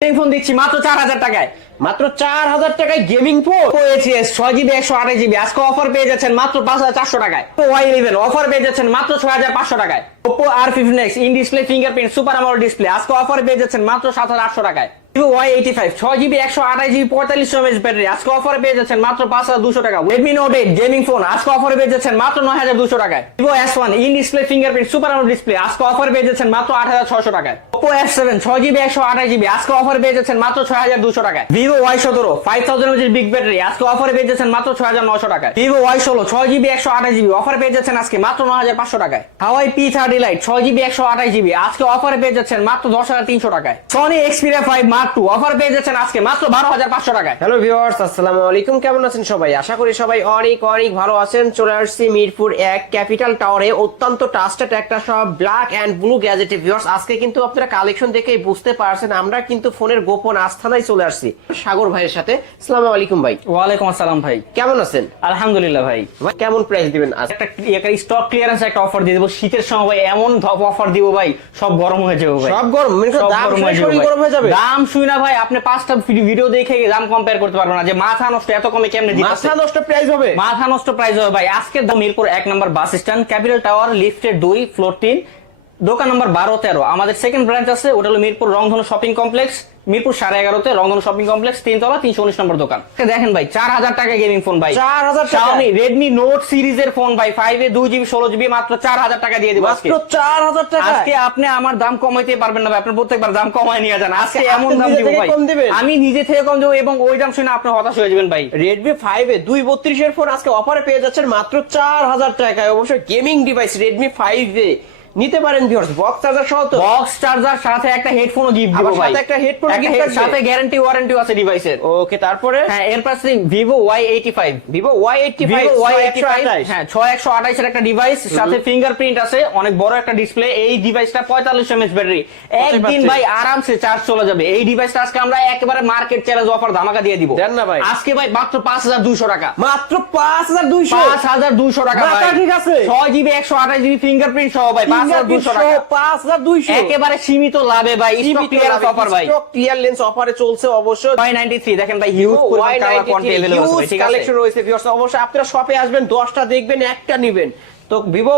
Phone দিচ্ছি মাত্র 4000 টাকায়। মাত্র 4000 টাকায় gaming phone OACS 6GB 128GB আজকে অফার পেয়ে যাচ্ছেন মাত্র 5400 টাকায়। Y11 অফার পেয়ে যাচ্ছেন মাত্র 6500 টাকায়। Oppo R15X in display fingerprint super AMOLED display আজকে অফার পেয়ে যাচ্ছেন মাত্র 7800 টাকায়। Vivo Y85 6GB 128GB 4500 mAh battery আজকে অফারে পেয়ে যাচ্ছেন মাত্র 5200 টাকা। Redmi Note 8 গেমিং ফোন আজকে অফারে পেয়ে যাচ্ছেন মাত্র 9200 টাকায়। Vivo S1 in display fingerprint super AMOLED display আজকে অফারে পেয়ে যাচ্ছেন মাত্র 8600 টাকায়। Oppo F7 6GB 128GB আজকে অফারে পেয়ে যাচ্ছেন মাত্র 6200 টাকায়। Vivo Y17 5000 mAh big battery আজকে অফারে পেয়ে যাচ্ছেন মাত্র 6900 টাকায়। Vivo Y16 6GB 128GB অফারে পেয়ে যাচ্ছেন আজকে মাত্র 9500 টাকায়। Huawei P30 Lite 6GB 128GB আজকে অফারে পেয়ে যাচ্ছেন মাত্র 10300 টাকায়। Sony Xperia 5 Mark II offer পেয়ে যাচ্ছেন আজকে মাত্র 12500 টাকায়। হ্যালো ভিউয়ার্স, আসসালামু আলাইকুম। কেমন আছেন সবাই? আশা করি সবাই অনেক অনেক ভালো আছেন। চলে আসছি মিরপুর 1 ক্যাপিটাল টাওয়ারে অত্যন্ত ট্রাস্টেড একটা সব black and blue gadget. Viewers, আজকে কিন্তু আপনারা কালেকশন দেখেই বুঝতে পারছেন আমরা কিন্তু ফোনের গোপন আস্থানায় চলে আসছি সাগর ভাইয়ের সাথে। আসসালামু আলাইকুম ভাই। ওয়ালাইকুম আসসালাম ভাই, কেমন আছেন? আলহামদুলিল্লাহ ভাই। ভাই কেমন প্রাইস দিবেন আজ? একটা স্টক ক্লিয়ারেন্স একটা অফার দিয়ে দেব শীতের সময় ভাই, এমন অফার দিব ভাই সব গরম হয়ে যাবে ভাই। সব গরম মানে সব দাম গরম হয়ে শুনে যাবে গরম হয়ে যাবে। দাম শুই না ভাই, আপনি 5টা ভিডিও দেখে দাম কম্পেয়ার করতে পারবেন না যে মাথা নষ্ট এত কমে কেমনে দিচ্ছে। মাথা নষ্ট প্রাইস হবে, মাথা নষ্ট প্রাইস হবে ভাই। আজকে মিরপুর 1 নম্বর বাস স্ট্যান্ড ক্যাপিটাল টাওয়ার লিফটের 2 ফ্লোর 3 দোকান নাম্বার 12-13। আমাদের সেকেন্ড ব্রাঞ্চ আছে ওটা হলো মিরপুর রংধনু শপিং কমপ্লেক্স, মিরপুর 11.5-তে রংধনু শপিং কমপ্লেক্স 3 তলা 319 নম্বর দোকান। দেখেন ভাই 4000 টাকা গেমিং ফোন ভাই, 4000 টাকা। Xiaomi Redmi Note সিরিজের ফোন ভাই 5 এ 2GB 16GB মাত্র 4000 টাকা দিয়ে দিব আজকে। মাত্র 4000 টাকা। আজকে আপনি আমার দাম কমাইতে পারবেন না ভাই, আপনি প্রত্যেকবার দাম কমায় নিয়ে যান। আজকে এমন দাম দিব ভাই, আমি নিজে থেকে কম দেব এবং ওই দাম শুনে আপনি হতাশ হয়ে যাবেন ভাই। Redmi 5 এ 232 এর ফোন আজকে অফারে পেয়ে যাচ্ছেন মাত্র 4000 টাকায়। অবশ্যই গেমিং ডিভাইস Redmi 5 এ নিতে পারেন ভিউয়ার্স, বক্স চার্জার সহ। তো বক্স চার্জার সাথে একটা হেডফোনও গিফট দিব ভাই, সাথে একটা হেডফোন গিফট আছে, সাথে গ্যারান্টি ওয়ারেন্টিও আছে ডিভাইসের। ওকে, তারপরে হ্যাঁ এর পাশে Vivo Y85 Vivo Y85 হ্যাঁ 6128 এর একটা ডিভাইস, সাথে ফিঙ্গারপ্রিন্ট আছে, অনেক বড় একটা ডিসপ্লে। এই ডিভাইসটা 4500 mAh ব্যাটারি, একদিন ভাই আরামসে চার্জ চলে যাবে। এই ডিভাইসটা আজকে আমরা একেবারে মার্কেট চ্যালেঞ্জ অফার ধামাকা দিয়ে দিব। দেন না ভাই আজকে ভাই মাত্র 5200 টাকা, মাত্র 5200 টাকা ভাই। ঠিক আছে, 6GB 128GB ফিঙ্গারপ্রিন্ট সহ ভাই 5200 টাকা, 5200 একেবারে সীমিত লাভে ভাই। স্টক ক্লিয়ারেন্স অফার ভাই, স্টক ক্লিয়ারেন্স অফারে চলছে অবশ্যই। Y93 দেখেন ভাই, হিউজ পরিমাণ কালার কোয়ান্টিটি अवेलेबल আছে, ঠিক আছে কালেকশন রয়েছে ভিউয়ার্স। অবশ্যই আপনারা শপে আসবেন, 10টা দেখবেন একটা নেবেন। তো Vivo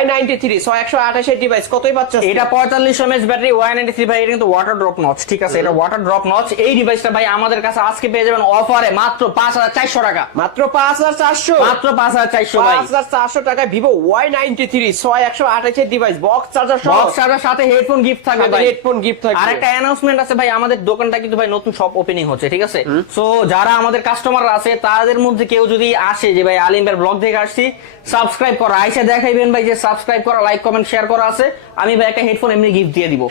Y93 128 এর ডিভাইস কতই পাচ্ছেন? এটা 4500 mAh ব্যাটারি Y93 ভাই, এটা কিন্তু ওয়াটার ড্রপ নচ, ঠিক আছে, এটা ওয়াটার ড্রপ নচ। এই ডিভাইসটা ভাই আমাদের কাছে আজকে পেয়ে যাবেন অফারে মাত্র 5400 টাকা, মাত্র 5400, মাত্র 5400 ভাই। 5400 টাকায় Vivo Y93 128 এর ডিভাইস, বক্স চার্জার সহ। বক্স চার্জার সাথে হেডফোন গিফট থাকবে ভাই, হেডফোন গিফট থাকবে। আর একটা অ্যানাউন্সমেন্ট আছে ভাই, আমাদের দোকানটা কিন্তু ভাই নতুন শপ ওপেনিং হচ্ছে, ঠিক আছে। সো যারা আমাদের কাস্টমার আছে তাদের মধ্যে কেউ যদি আসে যে ভাই আলিম ভাইয়ের ব্লগ দেখে আসছি, সাবস্ক্রাইব করা, আইসা দেখাইবেন ভাই যে সাবস্ক্রাইব করা, লাইক কমেন্ট শেয়ার করা আছে, আমি ভাই একটা হেডফোন এমনি গিফট দিয়ে দিব,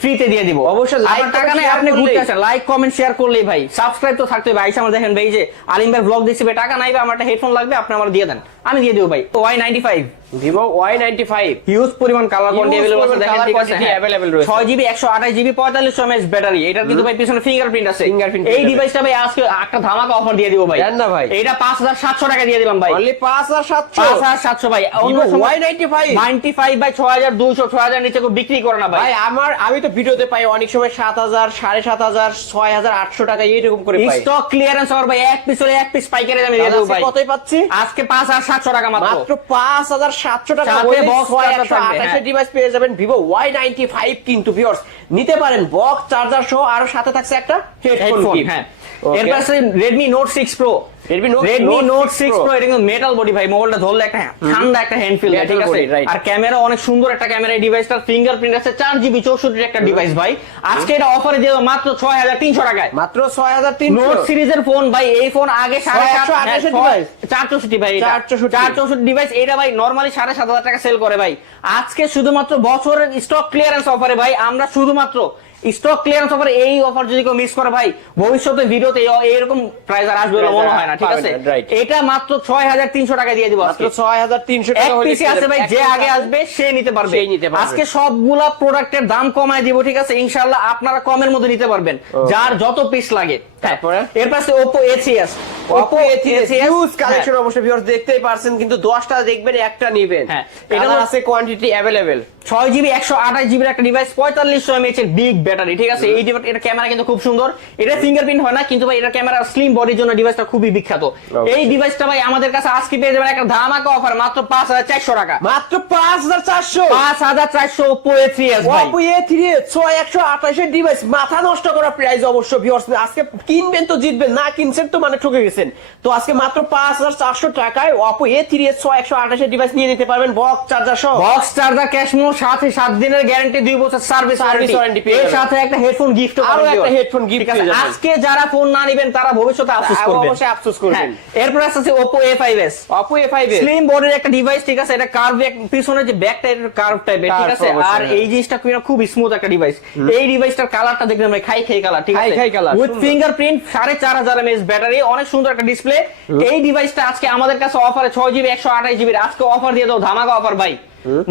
ফ্রিতে দিয়ে দিব। অবশ্যই লাইক টাকা নাই, আপনি ঘুরতে আসেন, লাইক কমেন্ট শেয়ার করলেই ভাই, সাবস্ক্রাইব তো থাকতে ভাই। আইসা আমার দেখেন ভাই যে আলিম ভাইয়ের ব্লগ দেখছি ভাই, টাকা নাই ভাই, আমার একটা হেডফোন লাগবে, আপনি আমার দিয়ে দেন, আমি দিয়ে দেব ভাই। Y95 Vivo Y95 হিউজ পরিমাণ কালার কোয়ান্টিটি अवेलेबल আছে, দেখেন ঠিক আছে, अवेलेबल রয়েছে। 6GB 128GB 4500 mAh ব্যাটারি, এটার কিন্তু ভাই পিছনে ফিঙ্গারপ্রিন্ট আছে। এই ডিভাইসটা ভাই আজকে একটা ধামাকা অফার দিয়ে দিব ভাই। জান না ভাই, এটা 5700 টাকা দিয়ে দিলাম ভাই, অনলি 5700। 5700 ভাই। অন্য Y95 95 ভাই 6200 6000 নিচে কেউ বিক্রি করে না ভাই। ভাই আমি তো ভিডিওতে পাই অনেক সময় 7000 7500 6800 টাকা এরকম করে পাই। স্টক ক্লিয়ারেন্স অফার ভাই, এক পিস হলে এক পিস পাইকারি দামে দিয়ে দেব ভাই। কতই পাচ্ছি আজকে 5700 টাকা মাত্র, মাত্র 5700 টাকা। সাথে বক্স চার্জার থাকবে, 128 ডিভাইস পেয়ে যাবেন Vivo Y95 কিন্তু ভিউয়ার্স নিতে পারেন, বক্স চার্জার সহ, আর সাথে থাকছে একটা হেডফোন। হ্যাঁ এর পাশে Redmi Note 6 Pro, Redmi Note 6 Pro, এটা কিন্তু মেটাল বডি ভাই, মোবাইলটা ধরলে একটা ঠান্ডা একটা হ্যান্ড ফিল, ঠিক আছে। আর ক্যামেরা অনেক সুন্দর একটা ক্যামেরা, এই ডিভাইসটার ফিঙ্গারপ্রিন্ট আছে, 4GB 64 একটা ডিভাইস ভাই। আজকে এটা অফারে দিয়ে মাত্র 6300 টাকায়, মাত্র 6300। নোট সিরিজের ফোন ভাই, এই ফোন আগে 128 ডিভাইস 464 ভাই, এটা 464 ডিভাইস, এটা ভাই নরমালি 7500 টাকা সেল করে ভাই। আজকে শুধুমাত্র বছরের স্টক ক্লিয়ারেন্স অফারে ভাই, আমরা শুধুমাত্র স্টক ক্লিয়ারেন্স অফার, এই অফার যদি কেউ মিস করে ভাই, ভবিষ্যতে ভিডিওতে এরকম প্রাইস আর আসবে বলে মনে হয় না, ঠিক আছে। এটা মাত্র 6300 টাকা দিয়ে দিব, মাত্র 6300 টাকা হলে পিসি আছে ভাই, যে আগে আসবে সে নিতে পারবে। আজকে সবগুলা প্রোডাক্টের দাম কমায় দিব, ঠিক আছে, ইনশাআল্লাহ আপনারা কমের মধ্যে নিতে পারবেন, যার যত পিস লাগে। তারপরে এর পাশে Oppo A3s, Oppo A3s huge collection অবশ্যই ভিউয়ার্স দেখতেই পারছেন, কিন্তু 10টা দেখবেন একটা নেবেন। হ্যাঁ এটা আছে কোয়ান্টিটি अवेलेबल। 6GB 128GB একটা ডিভাইস, 4500 mAh এর বিগ ব্যাটারি, ঠিক আছে। এই এটা ক্যামেরা কিন্তু খুব সুন্দর, এটা ফিঙ্গারপ্রিন্ট হয় না কিন্তু ভাই এটা ক্যামেরা স্লিম বডির জন্য ডিভাইসটা খুবই বিখ্যাত। এই ডিভাইসটা ভাই আমাদের কাছে আজকে পেয়ে যাবেন একটা ধামাকা অফার মাত্র 5400 টাকা, মাত্র 5400 5400 Oppo A3s ভাই। Oppo A3s 6128 এর ডিভাইস, মাথা নষ্ট করা প্রাইস অবশ্য ভিউয়ার্স। আজকে কিনবেন তো জিতবেন, না কিনছেন তো মানে ঠকে গেছেন। তো আজকে মাত্র 5400 টাকায় Oppo A3s 6128 এর ডিভাইস নিয়ে নিতে পারবেন বক্স চার্জার সহ। বক্স চার্জার ক্যাশ মো সাথে 7 দিনের গ্যারান্টি, 2 বছর সার্ভিস ওয়ারেন্টি, পেয়ে এর যাবেন। সাথে একটা হেডফোন গিফট আরো একটা হেডফোন গিফট পেয়ে যাবেন। আজকে যারা ফোন না নেবেন তারা ভবিষ্যতে আফসোস করবেন, অবশ্যই আফসোস করবেন। এরপর আছে Oppo A5s, Oppo A5s slim বডির একটা ডিভাইস, ঠিক আছে। এটা কার্ভ, পিছনে যে ব্যাক টাইপের কার্ভ টাইপের, ঠিক আছে। আর এই জিনিসটা খুব স্মুথ একটা ডিভাইস। এই ডিভাইসটার কালারটা দেখবেন ভাই খাই কালার, ঠিক আছে, খাই colour with fingerprint, 4500 mAh battery, অনেক সুন্দর একটা ডিসপ্লে। এই ডিভাইসটা আজকে আমাদের কাছে অফারে 6GB 128GB আজকে অফার দিয়ে দাও, ধামাকা অফার ভাই,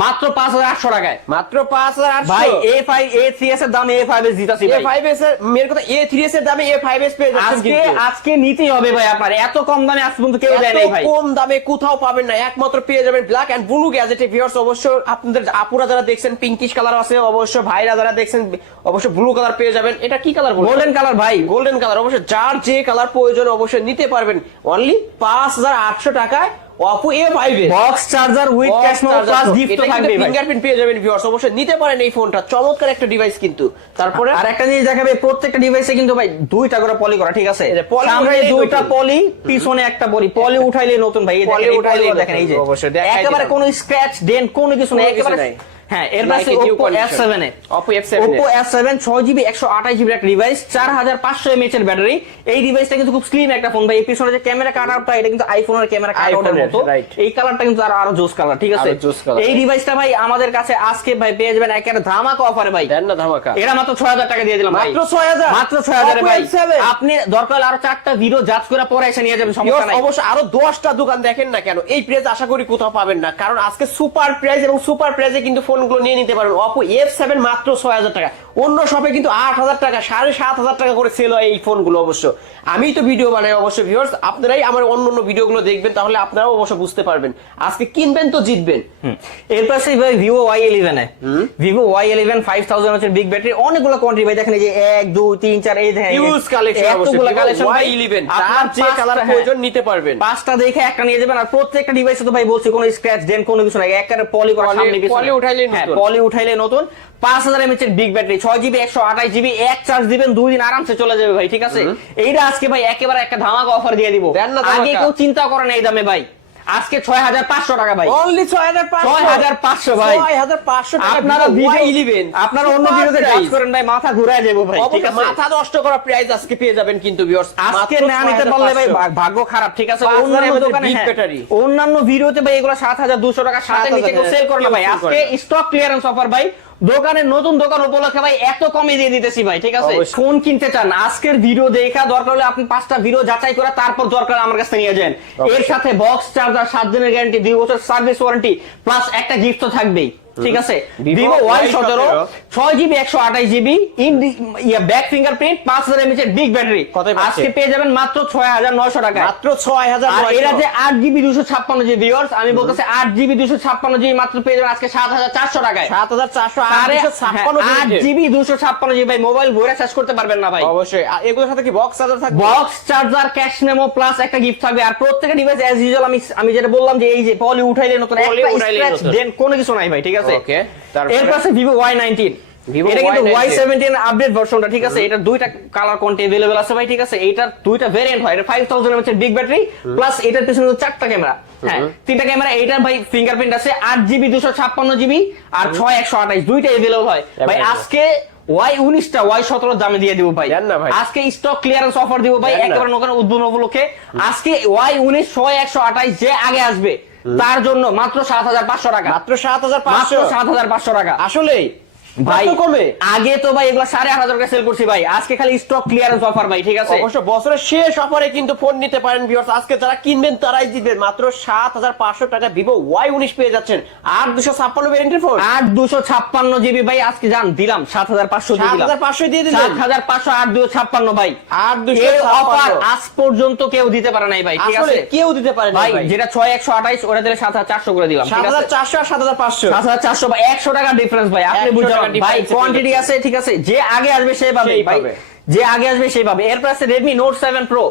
মাত্র 5800 টাকায়। মাত্র 5800 ভাই A3s এর দামে A5s দিতাছি ভাই। A5s এর মেয়ের কথা, A3s এর দামে A5s পেয়ে যাচ্ছেন কিন্তু আজকে নিতেই হবে ভাই, আপনার এত কম দামে আজ পর্যন্ত কেউ দেয় নাই ভাই। কম দামে কোথাও পাবেন না, একমাত্র পেয়ে যাবেন ব্ল্যাক এন্ড ব্লু গ্যাজেটে ভিউয়ার্স। অবশ্য আপনাদের আপুরা যারা দেখছেন পিঙ্কিশ কালার আছে, অবশ্য ভাইরা যারা দেখছেন অবশ্য ব্লু কালার পেয়ে যাবেন। এটা কি কালার? গোল্ডেন কালার ভাই, গোল্ডেন কালার। অবশ্য যার যে কালার প্রয়োজন অবশ্যই নিতে পারবেন অনলি 5800 টাকায় Oppo A5s box charger with cash memo plus gift তো থাকবে ভাই। ফিঙ্গারপ্রিন্ট পেয়ে যাবেন ভিউয়ার্স, অবশ্যই নিতে পারেন এই ফোনটা, চমৎকার একটা ডিভাইস কিন্তু। তারপরে আর একটা জিনিস দেখাবে, প্রত্যেকটা ডিভাইসে কিন্তু ভাই দুইটা করে পলি করা, ঠিক আছে। পলি সামনে উঠাইলেই দুইটা নতুন। পলি, পিছনে একটা পলি উঠাইলে নতুন ভাই। এই পলি দেখেন, এই উঠাইলেই পলিগুলো দেখেন, এই যে নতুন, অবশ্যই দেখাই একেবারে দিলাম। কোনো স্ক্র্যাচ ডেন্ট কোনো কিছু নেই, কোনো কিছু একেবারে। নাই। হ্যাঁ, এরপর আছে Oppo F7 এ, Oppo F7 Oppo F7 6GB 128GB একটা ডিভাইস, 4500 mAh এর ব্যাটারি। এই ডিভাইসটা কিন্তু খুব স্লিম একটা ফোন ভাই। এই পিছনে যে ক্যামেরা কাটআউটটা, এটা কিন্তু আইফোনের ক্যামেরা কাটআউটের মতো। এই কালারটা কিন্তু আরো জোস কালার, ঠিক আছে। এই ডিভাইসটা ভাই আমাদের কাছে আজকে ভাই পেয়ে যাবেন একেবারে ধামাকা অফারে ভাই। দেন না ধামাকা, এটা মাত্র 6000 টাকা দিয়ে দিলাম ভাই। মাত্র 6000, মাত্র 6000 এ ভাই। আপনি দরকার হলে আরো 4টা ভিডিও জাজ করে পরে এসে নিয়ে যাবেন, সমস্যা নাই। অবশ্য আরো 10টা দোকান দেখেন না কেন, এই প্রাইস আশা করি কোথাও পাবেন না, কারণ আজকে সুপার প্রাইস এবং সুপার প্রাইসে কিন্তু ফোনগুলো নিয়ে নিতে পারবেন। Oppo F7 মাত্র 6000 টাকা, অন্য শপে কিন্তু 8000 টাকা 7500 টাকা করে সেল হয় এই ফোনগুলো। অবশ্য আমি তো ভিডিও বানাই, অবশ্য ভিউয়ার্স আপনারাই আমার অন্য ভিডিওগুলো দেখবেন, তাহলে আপনারাও অবশ্য বুঝতে পারবেন। আজকে কিনবেন তো জিতবেন। এরপর আছে ভাই Vivo Y11 এ, Vivo Y11 5000 হচ্ছে বিগ ব্যাটারি, অনেকগুলো কোয়ান্টিটি ভাই। দেখেন এই যে 1 2 3 4 এই দেখেন ইউজ কালেকশন, এতগুলো কালেকশন ভাই। Y11 আপনার যে কালার প্রয়োজন নিতে পারবেন, পাঁচটা দেখে একটা নিয়ে যাবেন। আর প্রত্যেকটা ডিভাইসে তো ভাই বলছি কোনো স্ক্র্যাচ ডেন্ট কোনো কিছু নাই, একেবারে পলি করা, সামনে পিছনে পলি উঠাইলে নতুন, পলি উঠাইলে নতুন। 5000 mAh এর বিগ ব্যাটারি, 6GB 128GB, এক চার্জ দিবেন 2 দিন আরামসে চলে যাবে ভাই, ঠিক আছে। এইটা আজকে ভাই একেবারে একটা ধামাকা অফার দিয়ে দিব, আগে কেউ চিন্তা করে না এই দামে ভাই। আজকে 6500 টাকা ভাই, অনলি 6500 ভাই। 6500 টাকা। আপনারা Y11 আপনারা অন্য ভিডিওতে জাজ করেন ভাই, মাথা ঘুরায় যাবে ভাই, ঠিক আছে। মাথা নষ্ট করা প্রাইস আজকে পেয়ে যাবেন কিন্তু ভিউয়ার্স। আজকে না নিতে পারলে ভাই ভাগ্য খারাপ, ঠিক আছে। অন্যান্য দোকানে অন্যান্য ভিডিওতে ভাই এগুলো 7200 টাকা, 7 নিচে কেউ সেল করে না ভাই। আজকে স্টক ক্লিয়ারেন্স অফার ভাই, দোকানের নতুন দোকান উপলক্ষে ভাই এত কমে দিয়ে দিতেছি ভাই, ঠিক আছে। ফোন কিনতে চান আজকের ভিডিও দেখা, দরকার হলে আপনি 5টা ভিডিও যাচাই করে তারপর দরকার আমার কাছে নিয়ে যান। এর সাথে বক্স চার্জার, 7 দিনের গ্যারান্টি, 2 বছর সার্ভিস ওয়ারেন্টি প্লাস একটা গিফট তো থাকবেই, ঠিক আছে। Vivo Y17 6GB 128GB back fingerprint, 5000 mAh এর বিগ ব্যাটারি, আজকে পেয়ে যাবেন মাত্র 6900 টাকা, মাত্র 6000। আর এরা যে 8GB 256GB ভিউয়ার্স, আমি বলতেছি 8GB 256GB মাত্র পেয়ে যাবেন আজকে 7400 টাকায়। 7400 8GB 256GB ভাই, মোবাইল ভরে শেষ করতে পারবেন না ভাই। অবশ্যই এগুলোর সাথে কি বক্স চার্জার থাকবে? Box charger, cash memo plus একটা গিফট থাকবে। আর প্রত্যেকটা ডিভাইস অ্যাজ ইউজুয়াল আমি যেটা বললাম যে এই যে পলি উঠাইলে নতুন, একটা স্ক্র্যাচ ডেন্ট কোনো কিছু নাই ভাই, ঠিক আছে। ওকে, এরপর আছে Vivo Y19, এটা কিন্তু Y17 আপডেট ভার্সনটা, ঠিক আছে। এটা দুইটা কালার কোয়ান্টিটি अवेलेबल আছে ভাই, ঠিক আছে। এটার দুইটা ভেরিয়েন্ট হয়, এটা 5000 mAh এর বিগ ব্যাটারি প্লাস এটার পিছনে 4টা ক্যামেরা, হ্যাঁ 3টা ক্যামেরা। এটার ভাই ফিঙ্গারপ্রিন্ট আছে, 8GB 256GB আর 6128 দুইটা अवेलेबल হয় ভাই। আজকে Y19 টা Y17 দামে দিয়ে দিব ভাই, আজকে স্টক ক্লিয়ারেন্স অফার দিব ভাই, একেবারে নতুন উদ্বোধন উপলক্ষে। আজকে Y19 128 যে আগে আসবে তার জন্য মাত্র 7500 টাকা, মাত্র 7500 টাকা। আসলেই ভাই কমে, আগে তো ভাই এগুলো 8500 টাকা সেল করছি ভাই, আজকে খালি স্টক ক্লিয়ারেন্স অফার ভাই, ঠিক আছে। অবশ্য বছরের শেষ অফারে কিন্তু ফোন নিতে পারেন ভিউয়ার্স। আজকে যারা কিনবেন তারাই জিতবেন, মাত্র 7500 টাকা Vivo Y19 পেয়ে যাচ্ছেন। 8256 ভেরিয়েন্টের ফোন, 8256GB ভাই, আজকে জান দিলাম 7500 দিয়ে দিলাম, 7500 দিয়ে দিলেন। 7500 8256 ভাই, 8256 অফার আজ পর্যন্ত কেউ দিতে পারে নাই ভাই, ঠিক আছে। কেউ দিতে পারে না ভাই, যেটা 6128 ওটা দিলে 7400 করে দিলাম, ঠিক আছে। 7400 আর 7500 7400 ভাই, 100 টাকা ডিফারেন্স ভাই, আপনি বুঝতে ভাই কোয়ান্টিটি আছে, ঠিক আছে, যে আগে আসবে সে পাবে ভাই, যে আগে আসবে সেই পাবে। এরপর আছে Redmi Note 7 Pro,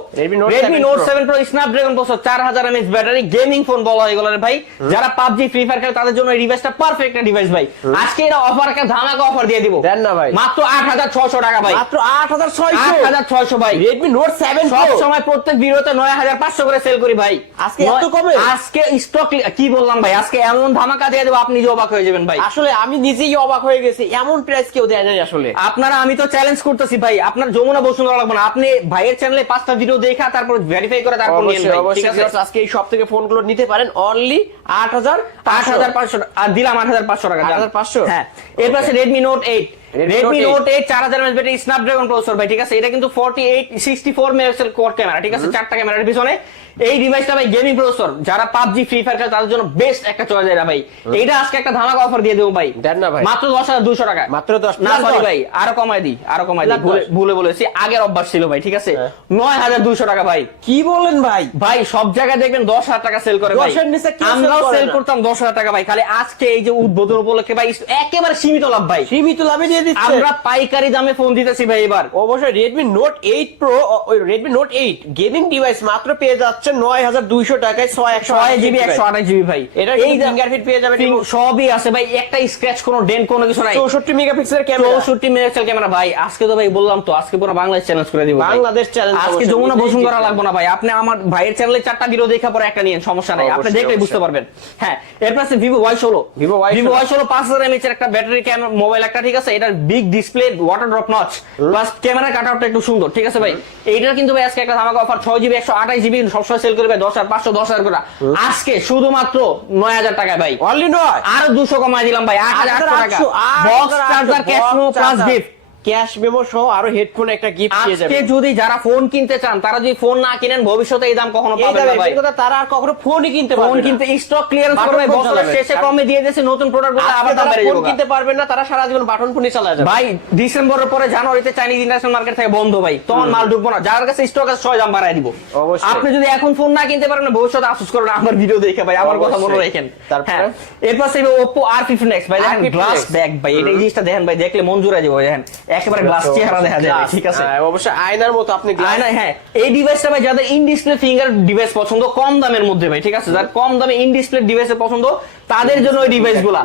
Redmi Note 7 Pro Snapdragon processor, 4000 mAh battery, gaming phone বলা হয় এগুলোর ভাই। যারা PUBG ফ্রি ফায়ার খেলে তাদের জন্য এই ডিভাইসটা পারফেক্ট একটা ডিভাইস ভাই। আজকে এটা অফার, একটা ধামাকা অফার দিয়ে দিব, দেন না ভাই, মাত্র 8600 টাকা ভাই, মাত্র 8600, 8600 ভাই। Redmi Note 7 সব Pro সময় প্রত্যেক ভিডিওতে 9500 করে সেল করি ভাই, আজকে এত কমে? আজকে স্টক কি বললাম ভাই, আজকে এমন ধামাকা দিয়ে দেব আপনি যে অবাক হয়ে যাবেন ভাই। আসলে আমি নিজেই অবাক হয়ে গেছি, এমন প্রাইস কেউ দেয় না আসলে। আপনারা, আমি তো চ্যালেঞ্জ করতেছি ভাই, আপনার যমুনা বসুন্ধরা লাগবে না, আপনি ভাইয়ের চ্যানেলে 5টা ভিডিও দেখা তারপর ভেরিফাই করে তারপর নিন ভাই, ঠিক আছে? আজকে এই সব থেকে ফোনগুলো নিতে পারেন অনলি 8500 আর দিলাম 8500 টাকা, 8500। হ্যাঁ। এরপর আছে Redmi Note 8, Redmi Note 8 4000 mAh battery, Snapdragon processor ভাই, ঠিক আছে? এটা কিন্তু 64 মেগাপিক্সেল কোর ক্যামেরা, ঠিক আছে, 4টা ক্যামেরার পিছনে। এই ডিভাইসটা ভাই গেমিং প্রসেসর, যারা PUBG ফ্রি ফায়ার খেলে তাদের জন্য বেস্ট একটা চয়েস এটা ভাই। এইটা আজকে একটা ধামাকা অফার দিয়ে দেব ভাই, দেন না ভাই, মাত্র 10200 টাকা, মাত্র 10 না সরি ভাই, আরো কমাই দিই, ভুলে বলেছি, আগের অভ্যাস ছিল ভাই, ঠিক আছে? 9200 টাকা ভাই। কি বলেন ভাই? ভাই সব জায়গায় দেখবেন 10000 টাকা সেল করে ভাই, 10 এর নিচে কেউ আমরাও sell করে সেল না। করতাম 10000 টাকা ভাই। খালি আজকে এই যে উদ্বোধন উপলক্ষে ভাই একেবারে সীমিত লাভ ভাই, সীমিত লাভে দিয়ে দিচ্ছে। আমরা পাইকারি দামে ফোন দিতেছি ভাই এবার। অবশ্যই Redmi Note 8 Pro, ওই Redmi Note 8 গেমিং ডিভাইস মাত্র পেয়ে যাচ্ছে 9200 টাকায়, 6GB 128GB ভাই। এটা এই ফিঙ্গারপ্রিন্ট পেয়ে যাবেন, সবই আছে ভাই, একটা স্ক্র্যাচ কোনো ডেন্ট কোনো কিছু নাই, 64 মেগাপিক্সেলের ক্যামেরা, 64 মেগাপিক্সেল ক্যামেরা ভাই। আজকে তো ভাই বললাম তো, আজকে পুরো বাংলাদেশ চ্যালেঞ্জ করে দিব ভাই। বাংলাদেশ চ্যালেঞ্জ আজকে যমুনা বসুন্ধরা লাগবে না ভাই, আপনি আমার ভাইয়ের চ্যানেলে 4টা ভিডিও দেখা পরে একটা নিয়েন, সমস্যা নাই, আপনি দেখলেই বুঝতে পারবেন। হ্যাঁ, এরপর আছে Vivo Y16, Vivo Y16 5000 mAh এর একটা ব্যাটারি ক্যামেরা মোবাইল একটা, ঠিক আছে? এটার big display, water drop notch, plus camera কাটআউটটা একটু সুন্দর, ঠিক আছে ভাই? এইটার কিন্তু ভাই আজকে একটা ধামাকা অফার, 6GB 128GB সবসময় সেল করবে 10500 10000 করে, আজকে শুধুমাত্র 9000 টাকায় ভাই, অনলি 9, আর 200 কমাই দিলাম ভাই, 8800 টাকা, 8800 box charger, cash memo plus gift, cash memo সহ আরো হেডফোন একটা গিফট পেয়ে আজকে যাবেন। যদি যারা ফোন কিনতে চান, তারা যদি ফোন না কিনেন ভবিষ্যতে এই দাম কখনো পাবেন না ভাই। তারা আর কখনো ফোনই কিনতে ফোন পারবে না। কিনতে স্টক ক্লিয়ারেন্স করবে, বাটন ফোন বছরের চালাবে। শেষে কমে দিয়ে দিয়েছে, নতুন প্রোডাক্টগুলো আবার আজকে দাম তারা বেড়ে ফোন যাবে কিনতে পারবেন না, তারা সারা জীবন বাটন ফোনই চালায় যাবে ভাই। ডিসেম্বরের পরে জানুয়ারিতে চাইনিজ ইন্টারন্যাশনাল মার্কেট থেকে বন্ধ ভাই, তখন মাল ঢুকবো না, যার কাছে স্টক আছে সবাই দাম বাড়ায় দিব। অবশ্যই। আপনি যদি এখন ফোন না কিনতে পারেন ভবিষ্যতে আফসোস করবেন, আমার ভিডিও দেখে ভাই, আমার কথা মনে রাখেন। তারপরে এরপর আছে Oppo R15X ভাই, দেখেন গ্লাস ব্যাক ভাই, এই জিনিসটা দেখেন ভাই, দেখলে মন জুড়ে যাবে, দেখেন একেবারে গ্লাস চেহারা দেখা যায়, ঠিক আছে? অবশ্যই আয়নার মতো আপনি আয়না। হ্যাঁ, এই ডিভাইসটা ভাই যাদের ইন ডিসপ্লে ফিঙ্গার ডিভাইস পছন্দ কম দামের মধ্যে ভাই, ঠিক আছে, যার কম দামে ইন ডিসপ্লে ডিভাইস পছন্দ তাদের জন্য এই ডিভাইসগুলা।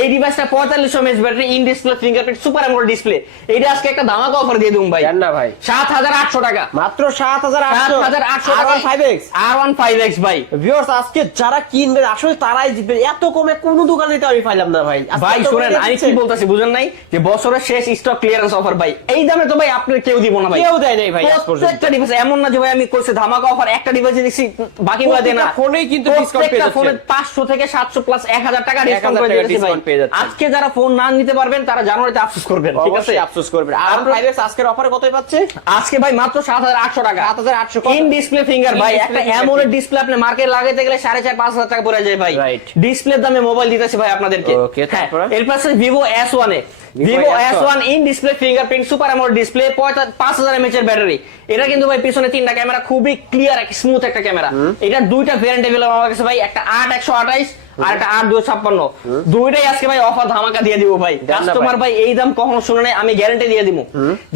এই ডিভাইসটা 4500 mAh battery, in display fingerprint, super AMOLED display. এইটা আজকে একটা ধামাকা অফার দিয়ে দিন ভাই, জান না ভাই, 7800 টাকা, মাত্র 7800 টাকা, R15X R15X ভাই। ভিউয়ার্স আজকে যারা কিনবেন আসলে তারাই জিতবেন, এত কমে কোনো দোকানে তো আমি পাইলাম না ভাই। আজকে ভাই এত শুনেন, কমে আমি কি দিচ্ছে। বলতাছি বুঝেন নাই, যে বছরের শেষ স্টক ক্লিয়ারেন্স অফার ভাই, এই দামে তো ভাই আপনার কেউ দিব না ভাই, কেউ দেয় নাই ভাই আজ পর্যন্ত। প্রত্যেকটা ডিভাইস এমন না যে ভাই আমি কইছি ধামাকা অফার, একটা ডিভাইসে দেখছি বাকিগুলো দেয় না, ফোনেই কিন্তু ডিসকাউন্ট পেয়ে যাচ্ছে, ফোনে 500 থেকে 700 প্লাস 1000 টাকা ডিসকাউন্ট পেয়ে যাচ্ছে। আজকে যারা ফোন না নিতে পারবেন তারা জানুয়ারিতে আফসোস করবেন, ঠিক আছে? অবশ্যই আফসোস করবেন। আর R15X আজকের অফারে কতই পাচ্ছে? আজকে ভাই মাত্র 7800 টাকা, 7800 ইন ডিসপ্লে ফিঙ্গার ভাই, In একটা display অ্যামোলেড ডিসপ্লে আপনি মার্কেট লাগাইতে গেলে 4500-5000 টাকা পড়ে যায় ভাই, Right. ডিসপ্লের দামে মোবাইল দিতেছি ভাই আপনাদেরকে। Okay, তারপরে? এরপর আছে Vivo S1 A, Vivo S1 in display fingerprint, super AMOLED display, 5000 mAh এর ব্যাটারি। এটা কিন্তু ভাই পিছনে 3টা ক্যামেরা, খুবই ক্লিয়ার স্মুথ একটা ক্যামেরা। এটা দুইটা ভেরিয়েন্ট अवेलेबल আমার কাছে ভাই, একটা 8128 আর একটা 8256, দুইটাই আজকে ভাই অফার ধামাকা দিয়ে দিব ভাই। কাস্টমার ভাই এই দাম কখনো শুনে নাই, আমি গ্যারান্টি দিয়ে দিব।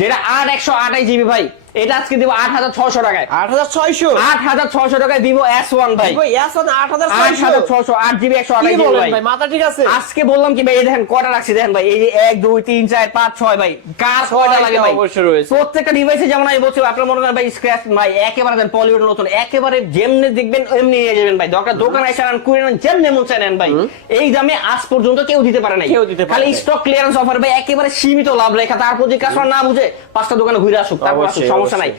যেটা 8128GB ভাই, এটা আজকে দিব 8600 টাকায়, 8600 টাকায় Vivo S1 ভাই, Vivo S1 8600, 8600, 8GB 128GB ভাই মাথা ঠিক আছে? আজকে বললাম কি ভাই, এই দেখেন কয়টা রাখছি, দেখেন ভাই, এই যে 1 2 3 4 5 6 ভাই, কার কয়টা লাগে ভাই? অবশ্যই রয়েছে। প্রত্যেকটা ডিভাইসে যেমন আমি বলছি, আপনারা মনে করেন ভাই স্ক্র্যাচ ভাই একেবারে দেন পলিউড নতুন, একেবারে যেমনি দেখবেন এমনি নিয়ে যাবেন ভাই, দরকার দোকানে এসে আনেন, কুড়ি আনেন, যেমনি মন চায় নেন ভাই। এই দামে আজ পর্যন্ত কেউ দিতে পারে নাই, খালি স্টক ক্লিয়ারেন্স অফার ভাই, একেবারে সীমিত লাভ রেখা, তারপর যে কাস্টমার না বুঝে 5টা দোকানে ঘুরে আসুক, তারপর আসুক, সমস্যা নাই।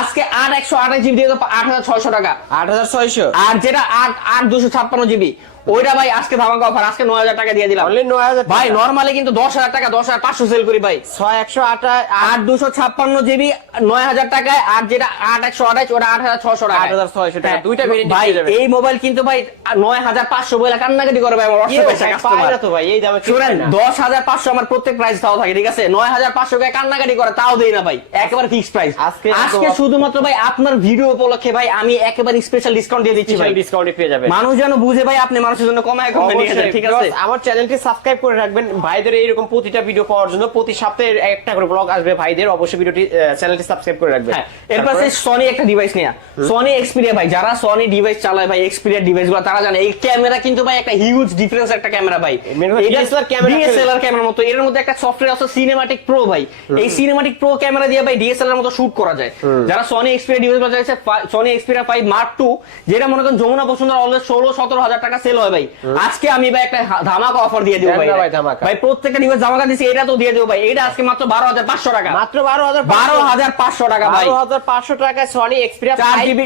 আজকে 8128GB দিয়ে তো 8600 টাকা, 8600, আর যেটা 8256GB ওইটা ভাই আজকে ধামাকা অফার, আজকে 9000 টাকা দিয়ে দিলাম অনলি 9000 ভাই। নরমালি কিন্তু 10000 টাকা, 10500 সেল করি ভাই, 6256 8256GB 9000 টাকায়, আর যেটা 8128 ওটা 8600 টাকা, 8600 টাকা, দুইটা ভেরিয়েন্ট ভাই। পেয়ে যাবেন। এই মোবাইল কিন্তু ভাই 9500 বলে কান্নাকাটি করে ভাই আমার পয়সা কাস্টমার পায় না তো ভাই এই দামে। শুনেন, 10500 আমার প্রত্যেক প্রাইস তাও থাকে, ঠিক আছে? 9500 কে কান্নাকাটি করে তাও দেই না ভাই, একেবারে ফিক্সড প্রাইস। আজকে শুধুমাত্র ভাই আপনার ভিডিও উপলক্ষে ভাই আমি একেবারে স্পেশাল ডিসকাউন্ট দিয়ে দিচ্ছি ভাই, ডিসকাউন্টে পেয়ে যাবেন। মানুষ যেন বুঝে ভাই আপনি মানুষের মানুষের জন্য কমায় নিয়ে যায়, ঠিক আছে? আমার চ্যানেলটি সাবস্ক্রাইব করে রাখবেন ভাইদের এইরকম প্রতিটা ভিডিও পাওয়ার জন্য। প্রতি সপ্তাহে একটা করে ব্লগ আসবে ভাইদের, অবশ্যই ভিডিওটি চ্যানেলটি সাবস্ক্রাইব করে রাখবেন। হ্যাঁ, এরপর সনি একটা ডিভাইস নিয়ে, সনি এক্সপিরিয়া ভাই, যারা সনি ডিভাইস চালায় ভাই, এক্সপিরিয়া ডিভাইস গুলো তারা জানে এই ক্যামেরা কিন্তু ভাই একটা হিউজ ডিফারেন্স একটা ক্যামেরা ভাই, ডিএসএলআর ক্যামেরার মতো। এর মধ্যে একটা সফটওয়্যার আছে সিনেমাটিক প্রো ভাই, এই সিনেমাটিক প্রো ক্যামেরা দিয়ে ভাই ডিএসএলআর মতো শুট করা যায়। যারা সনি এক্সপিরিয়া ডিভাইস গুলো চাইছে, সনি এক্সপিরিয়া 5 মার্ক 2 যেটা মনে করেন যমুনা বসুন্ধরা অলরেডি 16-17 হাজার টাকা সেল হয় ভাই, আজকে আমি ভাই একটা ধামাকা অফার দিয়ে দেব ভাই। ভাই প্রত্যেকটা ডিভাইস ধামাকা দিছি, এটা তো দিয়ে দেব ভাই। এটা আজকে মাত্র 12,500 টাকা, মাত্র 12,500 টাকা ভাই, 12,500 টাকা Sony Xperia 4GB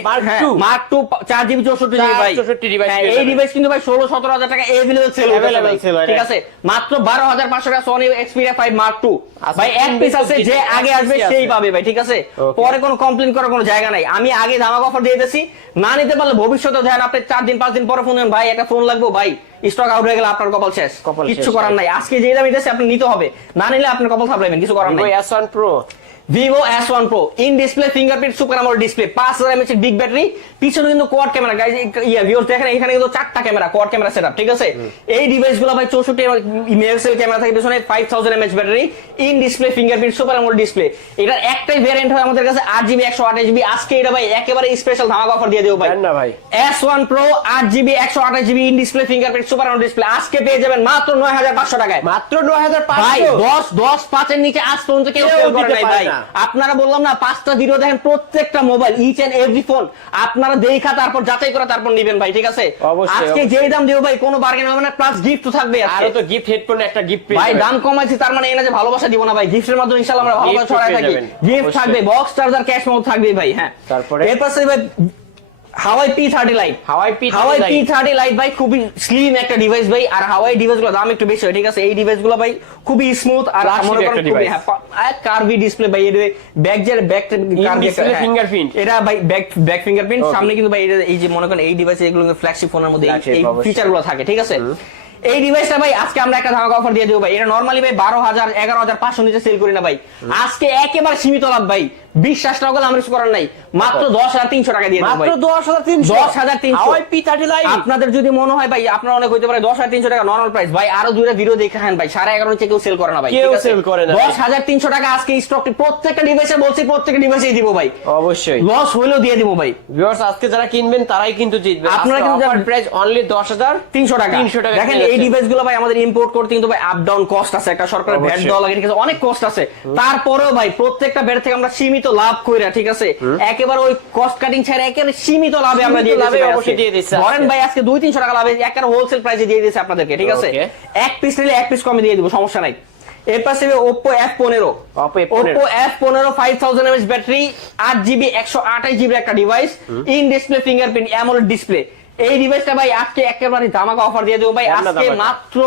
mark 2 4GB 64GB ভাই। এই ডিভাইস কিন্তু ভাই 16-17 হাজার টাকা अवेलेबल সেল হয়, ঠিক আছে? মাত্র 12,500 টাকা সনি এক্সপিরিয়া 5 মার্ক 2 ভাই, এক পিস আছে, যে আগে আসবে সেই পাবে ভাই, ঠিক আছে? পরে কোনো কমপ্লেইন করার কোনো জায়গা নাই। আমি আগে ধামাকা অফার দিয়ে দিয়েছি, না নিতে পারলে ভবিষ্যতে দেখেন আপনি 4 দিন 5 দিন পরে ফোন দেন, ভাই একটা ফোন লাগবে ভাই, স্টক আউট হয়ে গেলে আপনার কপাল শেষ, কিছু করার নাই। আজকে যে দামে দিয়েছে আপনি নিতে হবে, না নিলে আপনার কপাল থাপড়াবেন, কিছু করার নাই। S1 Pro, Vivo S1 Pro in display fingerprint super AMOLED display, 5000 mAh big battery, পিছনে কিন্তু কোয়াড ক্যামেরা গাইস। ভিউয়ার্স দেখেন এখানে কিন্তু 4টা ক্যামেরা, কোয়াড ক্যামেরা সেটআপ, ঠিক আছে? এই ডিভাইসগুলো ভাই 64 মেগাপিক্সেল ক্যামেরা থাকে, পিছনে 5000 mAh battery, in display fingerprint super AMOLED display. এটার একটাই ভেরিয়েন্ট হয় আমাদের কাছে 8GB 128GB। আজকে এটা ভাই একেবারে স্পেশাল ধামাকা অফার দিয়ে দেব ভাই। না ভাই S1 Pro 8GB 128GB in display fingerprint super AMOLED display আজকে পেয়ে যাবেন মাত্র 9,500 টাকায়, মাত্র 9,500 ভাই। 10 5 এর নিচে আজ পর্যন্ত কেউ সেল করে নাই ভাই। আপনারা বললাম না 5টা ভিডিও দেখেন, প্রত্যেকটা mobile each and every phone আপনারা দেখা তারপর যাচাই করে তারপর নেবেন ভাই, ঠিক আছে? আজকে যেই দাম দেব ভাই কোনো বার্গেন হবে না, প্লাস গিফট তো থাকবে। আর তো গিফট হেডফোন একটা গিফট ভাই, দাম কমাইছি তার মানে এই না যে ভালোবাসা দিব না ভাই, গিফটের মাধ্যমে ইনশাআল্লাহ আমরা ভালোবাসা ছড়ায় থাকি। গিফট থাকবে, বক্স চার্জার, ক্যাশ মেমো থাকবে ভাই। হ্যাঁ, তারপরে এরপর ভাই হাওয়াই P30 লাইট, হাওয়াই P30 লাইট ভাই খুবই স্লিম একটা ডিভাইস ভাই। আর হাওয়াই ডিভাইসগুলোর দাম একটু বেশি হয়, ঠিক আছে? এই ডিভাইসগুলো ভাই খুবই স্মুথ আর মনে করেন খুবই কার্ভি ডিসপ্লে ভাই। এর ব্যাক কার্ভি ফিঙ্গারপ্রিন্ট, এটা ভাই ব্যাক ফিঙ্গারপ্রিন্ট, সামনে কিন্তু ভাই এই যে মনে করেন এই ডিভাইসে এগুলো ফ্ল্যাগশিপ ফোনের মধ্যে এই ফিচারগুলো থাকে, ঠিক আছে? এই ডিভাইসটা ভাই আজকে আমরা একটা ধামাকা অফার দিয়ে দেব ভাই। এটা নরমালি ভাই 12,000 11,500 নিচে সেল করি না ভাই, আজকে একেবারে সীমিত লাভ ভাই, বিশ্বাস না করলে আমরা কিছু করার নাই, মাত্র 10,300 টাকা দিয়ে দেব ভাই, মাত্র 10,300 হাওয়াই P30 লাইট। আপনাদের যদি মনে হয় ভাই আপনার অনেক হইতে পারে 10,300 টাকা নরমাল প্রাইস ভাই, আরো দুইটা ভিডিও দেখেন ভাই, 11.5 নিচে কেউ সেল করে না ভাই, কেউ সেল করে না। 10,300 টাকা আজকে স্টক প্রত্যেকটা ডিভাইসে বলছি, প্রত্যেকটা ডিভাইসেই দিব ভাই, অবশ্যই লস হইলেও দিয়ে দিব ভাই। ভিউয়ার্স আজকে যারা কিনবেন তারাই কিন্তু জিতবে। আপনারা কিন্তু প্রাইস অনলি 10,300 টাকা। দেখেন এই ডিভাইসগুলো ভাই আমাদের ইম্পোর্ট করতে কিন্তু ভাই আপ ডাউন কস্ট আছে, একটা সরকারের ভ্যাট দেওয়া লাগে, ঠিক আছে? অনেক কস্ট আছে, তারপরেও ভাই প্রত্যেকটা ভ্যাট থেকে আমরা সীমিত লাভ কইরা, ঠিক আছে? একেবারে ওই কস্ট কাটিং ছাড়া একেবারে সীমিত লাভে আমরা দিয়ে দিচ্ছি, অবশ্যই দিয়ে দিচ্ছি। ধরেন ভাই আজকে 200-300 টাকা লাভে একেবারে হোলসেল প্রাইসে দিয়ে দিচ্ছি আপনাদেরকে, ঠিক আছে? এক পিস নিলে এক পিস কমে দিয়ে দিব, সমস্যা নাই। এর পাশে Oppo F15, Oppo F15 5000 mAh battery, 8GB 128GB একটা device, in display fingerprint AMOLED display. এই ডিভাইসটা ভাই আজকে একেবারে ধামাকা অফার দিয়ে দেব ভাই, আজকে মাত্র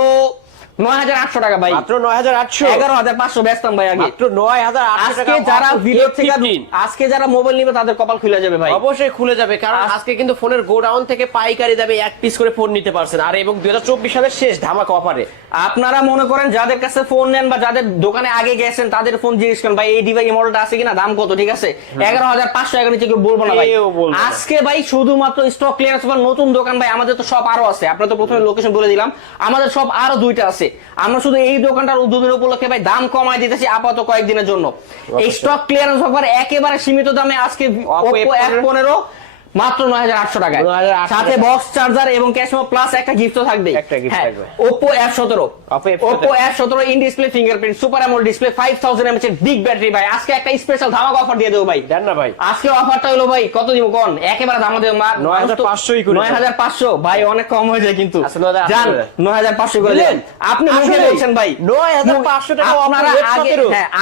9,800 টাকা ভাই, মাত্র 9,800, 11,500 বেচতাম ভাই আগে, মাত্র 9,800 টাকা। আজকে যারা ভিডিও থেকে আজকে যারা মোবাইল নিবে তাদের কপাল খুলে যাবে ভাই, অবশ্যই খুলে যাবে, কারণ আজকে কিন্তু ফোনের গোডাউন থেকে পাইকারি দামে এক পিস করে ফোন নিতে পারছেন। আর এবং 2024 সালের শেষ ধামাকা অফারে আপনারা মনে করেন যাদের কাছে ফোন নেন বা যাদের দোকানে আগে গেছেন তাদের ফোন জিজ্ঞেস করেন ভাই এই ডিভাইস মডেলটা আছে কিনা, দাম কত, ঠিক আছে? 11,500 টাকা নিচে কেউ বলবো না ভাই। আজকে ভাই শুধুমাত্র স্টক ক্লিয়ারেন্স বা নতুন দোকান ভাই, আমাদের তো সব আরো আছে, আপনারা তো প্রথমে লোকেশন বলে দিলাম, আমাদের সব আরো 2টা আছে। আমরা শুধু এই দোকানটার উদ্বোধন উপলক্ষে ভাই দাম কমায় দিতেছি আপাতত কয়েকদিনের জন্য। এই স্টক ক্লিয়ারেন্স অফার একেবারে সীমিত দামে আজকে Oppo F15 মাত্র 9,800 টাকায়, সাথে বক্স চার্জার এবং ক্যাশ মেমো প্লাস একটা গিফট থাকবে। Oppo F17 in display fingerprint super AMOLED display 5000 mAh এর বিগ ব্যাটারি ভাই, আজকে একটা স্পেশাল ধামাকা অফার দিয়ে দেব ভাই। জান না ভাই আজকে অফারটা হলো ভাই কত দিব কোন, একেবারে দাম দেব 9,500 করে, 9,500 ভাই, অনেক কম হয়ে যায় কিন্তু, জান 9,500 করে দেন। আপনি মুখে বলছেন ভাই 9,500 টাকা। আপনারা আগে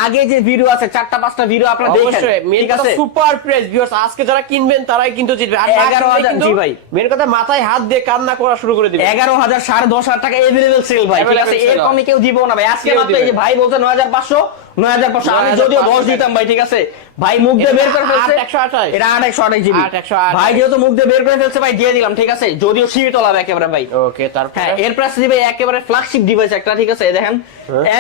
আগে যে ভিডিও আছে 4টা-5টা ভিডিও আপনারা দেখেন, ঠিক আছে? সুপার প্রাইস ভিউয়ার্স, আজকে যারা কিনবেন তারাই কিন্তু জিতবে। আর 11,000 জি ভাই, মেন কথা মাথায় হাত দিয়ে কান্না করা শুরু করে দিবে। 11,000 10,500 টাকা अवेलेबल সেল ভাই, ঠিক আছে? এর কমে কেউ দিব না ভাই। আজকে মাত্র এই যে ভাই বলছে 9,500 আমি যদিও 10 দিতাম ভাই, ঠিক আছে? ভাই মুখ দিয়ে বের করে ফেলছে, এটা 828 জিবি ভাই, যেহেতু মুখ দিয়ে বের করে ফেলছে ভাই দিয়ে দিলাম, ঠিক আছে? যদিও সীমিত লাভ একেবারে ভাই। ওকে, তারপর হ্যাঁ এর প্রাইস দিবে একেবারে ফ্ল্যাগশিপ ডিভাইস একটা, ঠিক আছে? দেখেন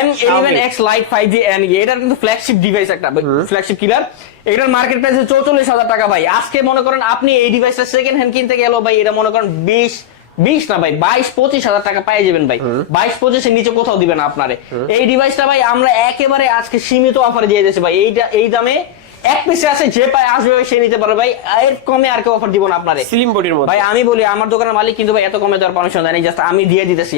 M11X Lite 5G NE, এটার কিন্তু ফ্ল্যাগশিপ ডিভাইস একটা, ফ্ল্যাগশিপ কিলার। এটার মার্কেট প্রাইস 44,000 টাকা ভাই। আজকে মনে করেন আপনি এই ডিভাইসটা সেকেন্ড হ্যান্ড কিনতে গেল ভাই, এটা মনে করেন 20 না ভাই, 22-25 হাজার টাকা পেয়ে যাবেন ভাই। 22-25 এর নিচে কোথাও দিবেন না আপনারে। এই ডিভাইসটা ভাই আমরা একেবারে আজকে সীমিত অফারে দিয়ে দিয়েছি ভাই। এইটা এই দামে এক পিসে আছে, যে পায় আসবে ভাই সে নিতে পারবে ভাই। এর কমে আর কেউ অফার দিব না আপনারে। স্লিম বডির মধ্যে ভাই আমি বলি আমার দোকানের মালিক কিন্তু ভাই এত কমে দেওয়ার পারমিশন দেয় না, জাস্ট আমি দিয়ে দিতেছি।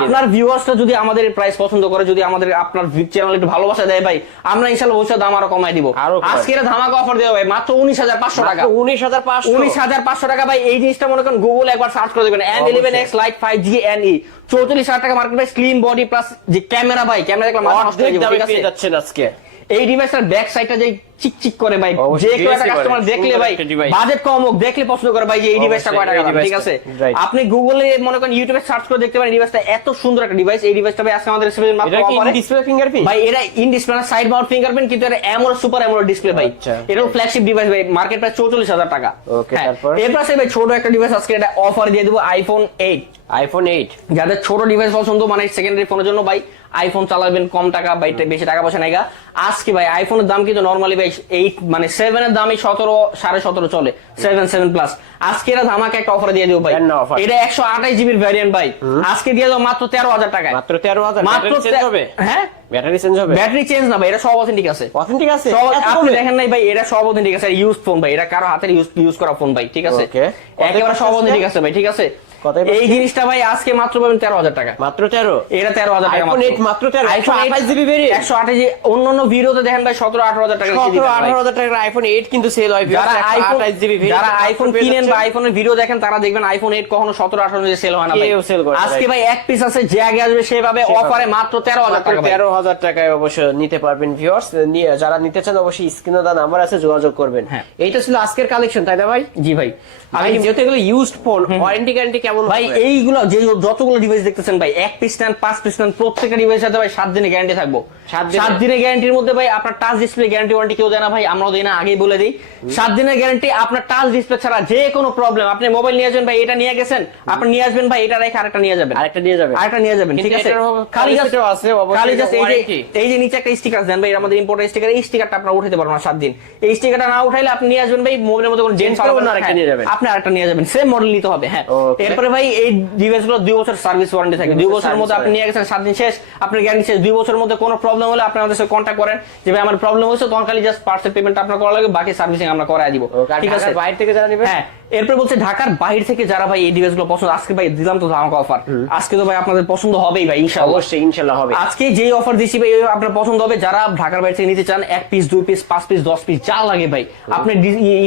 আপনার ভিউয়ার্সরা যদি আমাদের প্রাইস পছন্দ করে, যদি আমাদের আপনার চ্যানেল একটু ভালোবাসা দেয় ভাই, আমরা ইনশাআল্লাহ ভবিষ্যতে দাম আরো কমাই দিব। আজকে এটা ধামাকা অফার দেওয়া ভাই মাত্র 19,500 টাকা। 19,500 টাকা ভাই। এই জিনিসটা মনে করেন গুগল একবার সার্চ করে দেবেন, M11X Lite 5G NE, 34,000 টাকা market price. Clean body plus যে ক্যামেরা ভাই, ক্যামেরা দেখলাম আজকে এই ডিভাইসটার ব্যাক সাইডটা যে চিকচিক করে ভাই, যে কেউ একটা কাস্টমার দেখলে ভাই বাজেট কম হোক দেখলে পছন্দ করে ভাই যে এই ডিভাইসটা কয় টাকা দাম, ঠিক আছে? আপনি গুগলে মনে করেন ইউটিউবে সার্চ করে দেখতে পারেন ডিভাইসটা এত সুন্দর একটা ডিভাইস। এই ডিভাইসটা ভাই আজকে আমাদের স্পেশাল মাত্র অফারে। ডিসপ্লে ফিঙ্গারপ্রিন্ট ভাই এটা ইন ডিসপ্লে না, সাইড মাউন্ট ফিঙ্গারপ্রিন্ট, কিন্তু এটা AMOLED সুপার AMOLED ডিসপ্লে ভাই। এটা ফ্ল্যাগশিপ ডিভাইস ভাই, মার্কেট প্রাইস 44,000 টাকা। ওকে, তারপর এর পাশে ভাই ছোট একটা ডিভাইস আজকে এটা অফার দিয়ে দেব, iPhone 8। যাদের ছোট ডিভাইস পছন্দ, মানে সেকেন্ডারি ফোনের জন্য ভাই আইফোন চালাবেন কম টাকা ভাই, বেশি টাকা পয়সা নাই গা। আজকে ভাই আইফোনের দাম কিন্তু নরমালি ভাই 8 মানে 7 এর দামই 17-17.5 চলে, 7 প্লাস। আজকে এরা ধামাকা একটা অফার দিয়ে দেব ভাই। এটা 128 জিবির ভ্যারিয়েন্ট ভাই, আজকে দিয়ে দাও মাত্র 13,000 টাকায়। মাত্র 13,000 মাত্র চেঞ্জ হবে? হ্যাঁ ব্যাটারি চেঞ্জ হবে? ব্যাটারি চেঞ্জ না ভাই, এটা সব অথেন্টিক আছে। অথেন্টিক আছে? আপনি দেখেন নাই ভাই, এটা সব অথেন্টিক আছে। ইউজ ফোন ভাই, এটা কারো হাতের ইউজ করা ফোন ভাই, ঠিক আছে? একেবারে সব অথেন্টিক আছে ভাই, ঠিক আছে? এই জিনিসটা ভাই আজকে মাত্র পাবেন 13,000 টাকা। মাত্র 13? এটা 13,000 টাকা। iPhone 8 মাত্র 13, 128 জিবি ভেরিয়েন্ট। 128 অন্যান্য ভিডিওতে দেখেন ভাই 17-18,000 টাকা। 17-18,000 টাকার iPhone 8 কিন্তু সেল হয়। যারা আইফোন কিনেন বা আইফোনের ভিডিও দেখেন তারা দেখবেন iPhone 8 কখনো 17-18 সেল হয় না ভাই। আজকে ভাই এক পিস আছে, যে আগে আসবে সেভাবে অফারে মাত্র 13,000 টাকা। 13,000 টাকায় অবশ্য নিতে পারবেন ভিউয়ার্স। যারা নিতে চান অবশ্যই স্ক্রিনে দেওয়া নাম্বার আছে, যোগাযোগ করবেন। এইটা ছিল আজকের কালেকশন, তাই না ভাই? জি ভাই। আমি যেহেতু এগুলো ইউজড ফোন, ওয়ারেন্টি গ্যারান্টি কেমন ভাই? এইগুলো যে যতগুলো ডিভাইস দেখতেছেন ভাই, এক পিস নেন 5 পিস নেন, প্রত্যেকটা ডিভাইসের সাথে ভাই 7 দিনের গ্যারান্টি থাকবো। 7 দিনের গ্যারান্টির মধ্যে ভাই আপনার টাচ ডিসপ্লে গ্যারান্টি ওয়ারেন্টি কেউ দেয় না ভাই, আমরাও দেই না, আগেই বলে দিই। 7 দিনের গ্যারান্টি আপনার টাচ ডিসপ্লে ছাড়া যে কোনো প্রবলেম, আপনি মোবাইল নিয়ে আসবেন ভাই, এটা নিয়ে গেছেন আপনি নিয়ে আসবেন ভাই, এটা রেখে আরেকটা নিয়ে যাবেন, ঠিক আছে? খালি জাস্ট এই যে নিচে একটা স্টিকার দেন ভাই, আমাদের ইম্পোর্টেড স্টিকার, এই স্টিকারটা আপনারা উঠাতে পারবেন না 7 দিন। এই স্টিকারটা না উঠাইলে আপনি নিয়ে আসবেন ভাই, মোবাইলের মধ্যে কোনো জেন্স হবে না, আরেকটা নিয়ে যাবেন, আপনি আরেকটা নিয়ে যাবেন, সেম মডেল নিতে হবে। হ্যাঁ, এরপরে ভাই এই ডিভাইসগুলো 2 বছর সার্ভিস ওয়ারেন্টি থাকে। 2 বছরের মধ্যে আপনি নিয়ে গেছেন, 7 দিন শেষ, আপনার গ্যারান্টি শেষ। 2 বছরের মধ্যে কোনো প্রবলেম হলে আপনি আমাদের সাথে কন্ট্যাক্ট করেন যে ভাই আমার প্রবলেম হয়েছে, তখন খালি জাস্ট পার্সেল পেমেন্ট আপনার করা লাগে, বাকি সার্ভিসিং আমরা করায় দিব, ঠিক আছে? বাইরে থেকে যারা নেবেন, হ্যাঁ। এরপর বলছে ঢাকার বাইরে থেকে যারা ভাই এই ডিভাইসগুলো পছন্দ, আজকে ভাই দিলাম তো ধামাকা অফার। আজকে তো ভাই আপনাদের পছন্দ হবেই ভাই, ইনশাআল্লাহ। অবশ্যই ইনশাআল্লাহ হবে। আজকে যেই অফার দিছি ভাই আপনার পছন্দ হবে। যারা ঢাকার বাইরে থেকে নিতে চান, 1 পিস 2 পিস 5 পিস 10 পিস যা লাগে ভাই, আপনি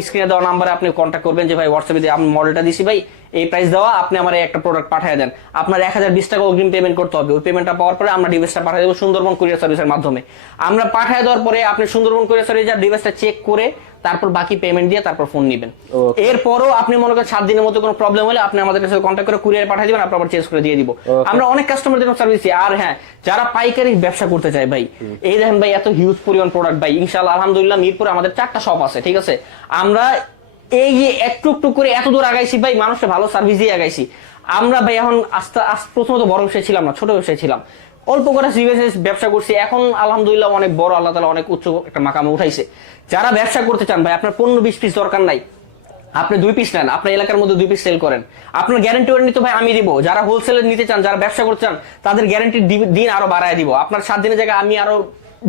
স্ক্রিনে দেওয়া নাম্বারে আপনি কন্ট্যাক্ট করবেন যে ভাই হোয়াটসঅ্যাপে দিয়ে আমি মডেলটা দিছি ভাই, এই প্রাইস দেওয়া, আপনি আমার একটা প্রোডাক্ট পাঠিয়ে দেন। আপনার 1020 টাকা অগ্রিম পেমেন্ট করতে হবে। ওই পেমেন্টটা পাওয়ার পরে আমরা ডিভাইসটা পাঠিয়ে দেবো সুন্দরবন কুরিয়ার সার্ভিসের মাধ্যমে। আমরা পাঠিয়ে দেওয়ার পরে আপনি সুন্দরবন কুরিয়ার সার্ভিসের ডিভাইসটা চেক করে তারপর বাকি পেমেন্ট দিয়ে তারপর ফোন নেবেন। এরপরও আপনি মনে করেন 7 দিনের মধ্যে কোনো প্রবলেম হলে আপনি আমাদের কাছে কন্ট্যাক্ট করে কুরিয়ার পাঠিয়ে দিবেন, আমরা আবার চেঞ্জ করে দিয়ে দিব। আমরা অনেক কাস্টমারদের সার্ভিস দিই। আর হ্যাঁ, যারা পাইকারি ব্যবসা করতে চায় ভাই, এই দেখেন ভাই এত হিউজ পরিমাণ প্রোডাক্ট ভাই, ইনশাআল্লাহ আলহামদুলিল্লাহ মিরপুরে আমাদের 4টা শপ আছে, ঠিক আছে? আমরা এই যে একটু করে এত দূর আগাইছি ভাই, মানুষকে ভালো সার্ভিস দিয়ে আগাইছি আমরা ভাই। এখন প্রথমত বড় ব্যবসায়ী ছিলাম না, ছোট ব্যবসায়ী ছিলাম, অল্প করে ব্যবসা করছি। এখন আলহামদুলিল্লাহ অনেক বড়, আল্লাহ তাআলা অনেক উচ্চ একটা মাকামে উঠাইছে। যারা ব্যবসা করতে চান ভাই, আপনার 15-20 পিস দরকার নাই, আপনি 2 পিস নেন, আপনার এলাকার মধ্যে 2 পিস সেল করেন, আপনার গ্যারান্টি ওয়ারেন্টি তো ভাই আমি দিব। যারা হোলসেলে নিতে চান, যারা ব্যবসা করতে চান, তাদের গ্যারান্টির দিন আরো বাড়ায় দিব। আপনার 7 দিনের জায়গায় আমি আরো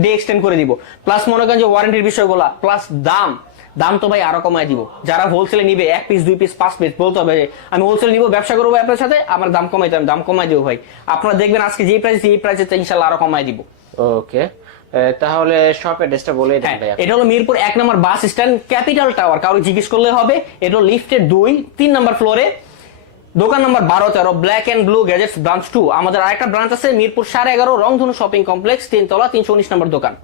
ডে এক্সটেন্ড করে দিব। প্লাস মনে করেন যে ওয়ারেন্টির বিষয়গুলো, প্লাস দাম তো ভাই আরো কমায় দিব। যারা হোলসেলে নিবে 1 পিস 2 পিস 5 পিস, বলতে হবে আমি হোলসেল নিব, ব্যবসা করবো আপনার সাথে, আমার দাম কমাই দিব ভাই। আপনারা দেখবেন আজকে যে প্রাইস, এই প্রাইসে ইনশাআল্লাহ আরো কমাই দিব। ওকে, তাহলে শপ অ্যাড্রেসটা বলে দেন ভাই। এটা হলো মিরপুর 1 নম্বর বাস স্ট্যান্ড, ক্যাপিটাল টাওয়ার, কারো জিজ্ঞেস করলে হবে। এটা হলো লিফটের 2-3 নম্বর ফ্লোরে, দোকান number 12-13, black and blue gadgets branch 2। আমাদের আরেকটা ব্রাঞ্চ আছে মিরপুর 11.5 রংধনু শপিং কমপ্লেক্স, 3 তলা, 319 নম্বর দোকান।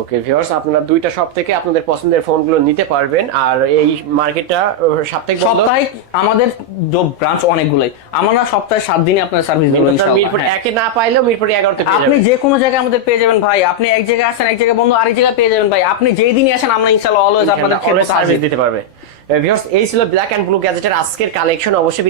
ওকে ভিউয়ার্স, আপনারা 2টা শপ থেকে আপনাদের পছন্দের ফোনগুলো নিতে পারবেন। আর এই মার্কেটটা সাপ্তাহিক আমাদের ব্রাঞ্চ অনেকগুলাই, আমরা সপ্তাহে 7 দিনে আপনার সার্ভিস দেব ইনশাআল্লাহ। মিরপুর 1 এ না পাইলেও মিরপুর 11 তে পেয়ে যাবেন। আপনি যে কোনো জায়গায় আমাদের পেয়ে যাবেন ভাই। আপনি এক জায়গায় আসেন, এক জায়গায় বন্ধ আরেক জায়গায় পেয়ে যাবেন ভাই। আপনি যেই দিনই আসেন আমরা ইনশাআল্লাহ অলওয়েজ আপনাদের সার্ভিস দিতে পারবে। ভিউয়ার্স, এই ছিল ব্ল্যাক এন্ড ব্লু গ্যাজেটের আজকের কালেকশন। অবশ্যই